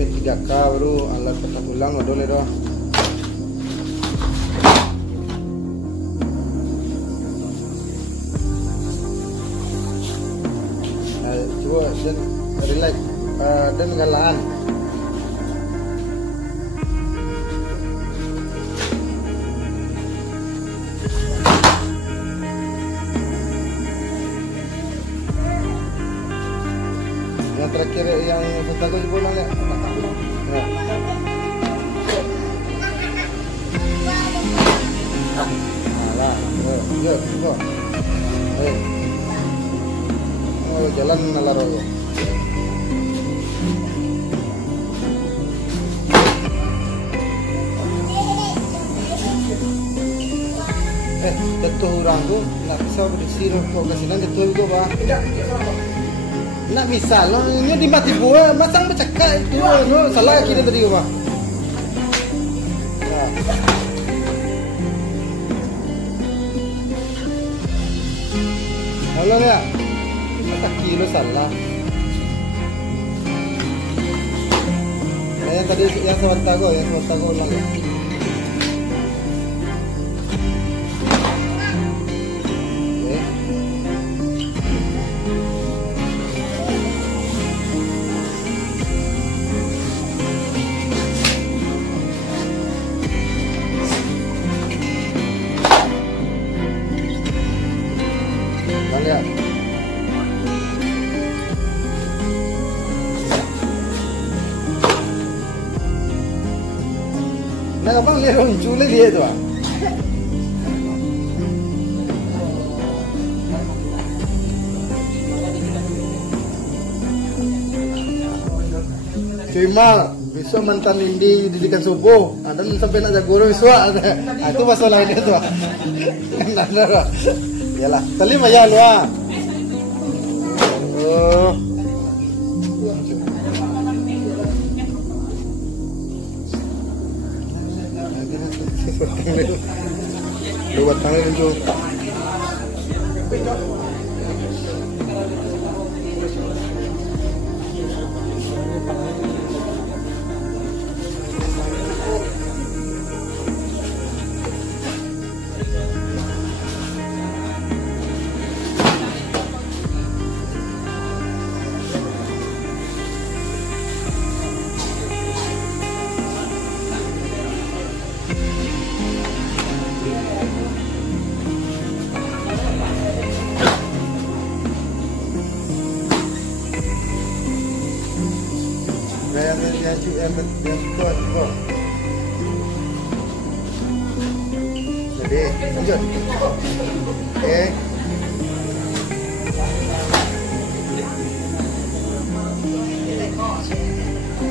sampai 3K bro, alat patah tulang odol itu. Coba dan relax dan galaan. Yang terakhir yang setaku coba ulang ya. Ya. Alah, yuk, yuk. Oh, jalan nalaro. Jatuh orang tu nak bisa bersih kau kasihan jatuh juga bah. Nak bisa lo ini di mati buah masang bercakap itu no salah kita tadi bah. Halo ya. Tak kilo salah. Yang tadi yang sebentar ulang ya. Lihat. Nah, abang lihat orang cule dia tu ah. Cuma besok mantan Indi didikan subuh, ada sampai nak jago orang iswa. Itu masalah dia tu. Kan ada. Yalah, tali maya lu ah. Oh. Lu batang itu. Yang kuat kok. Jadi, lanjut. Oke.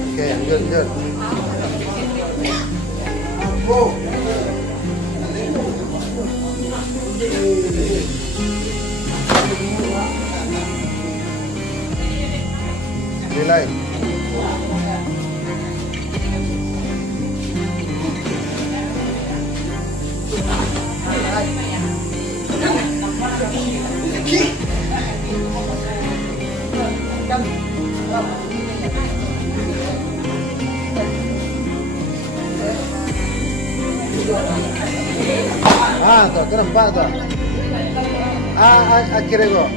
Oke, lanjut. Relay. Tuh, kenapa tuh? Akhirnya kok.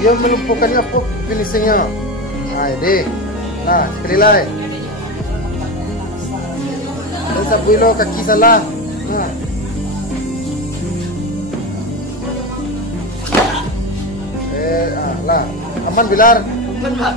Dia melumpuhkannya apa finishingnya? Ini. Nah, sekali lagi. Dan sabuilo kaki salah. Nah. Lah. Aman Bilar? Aman, Pak.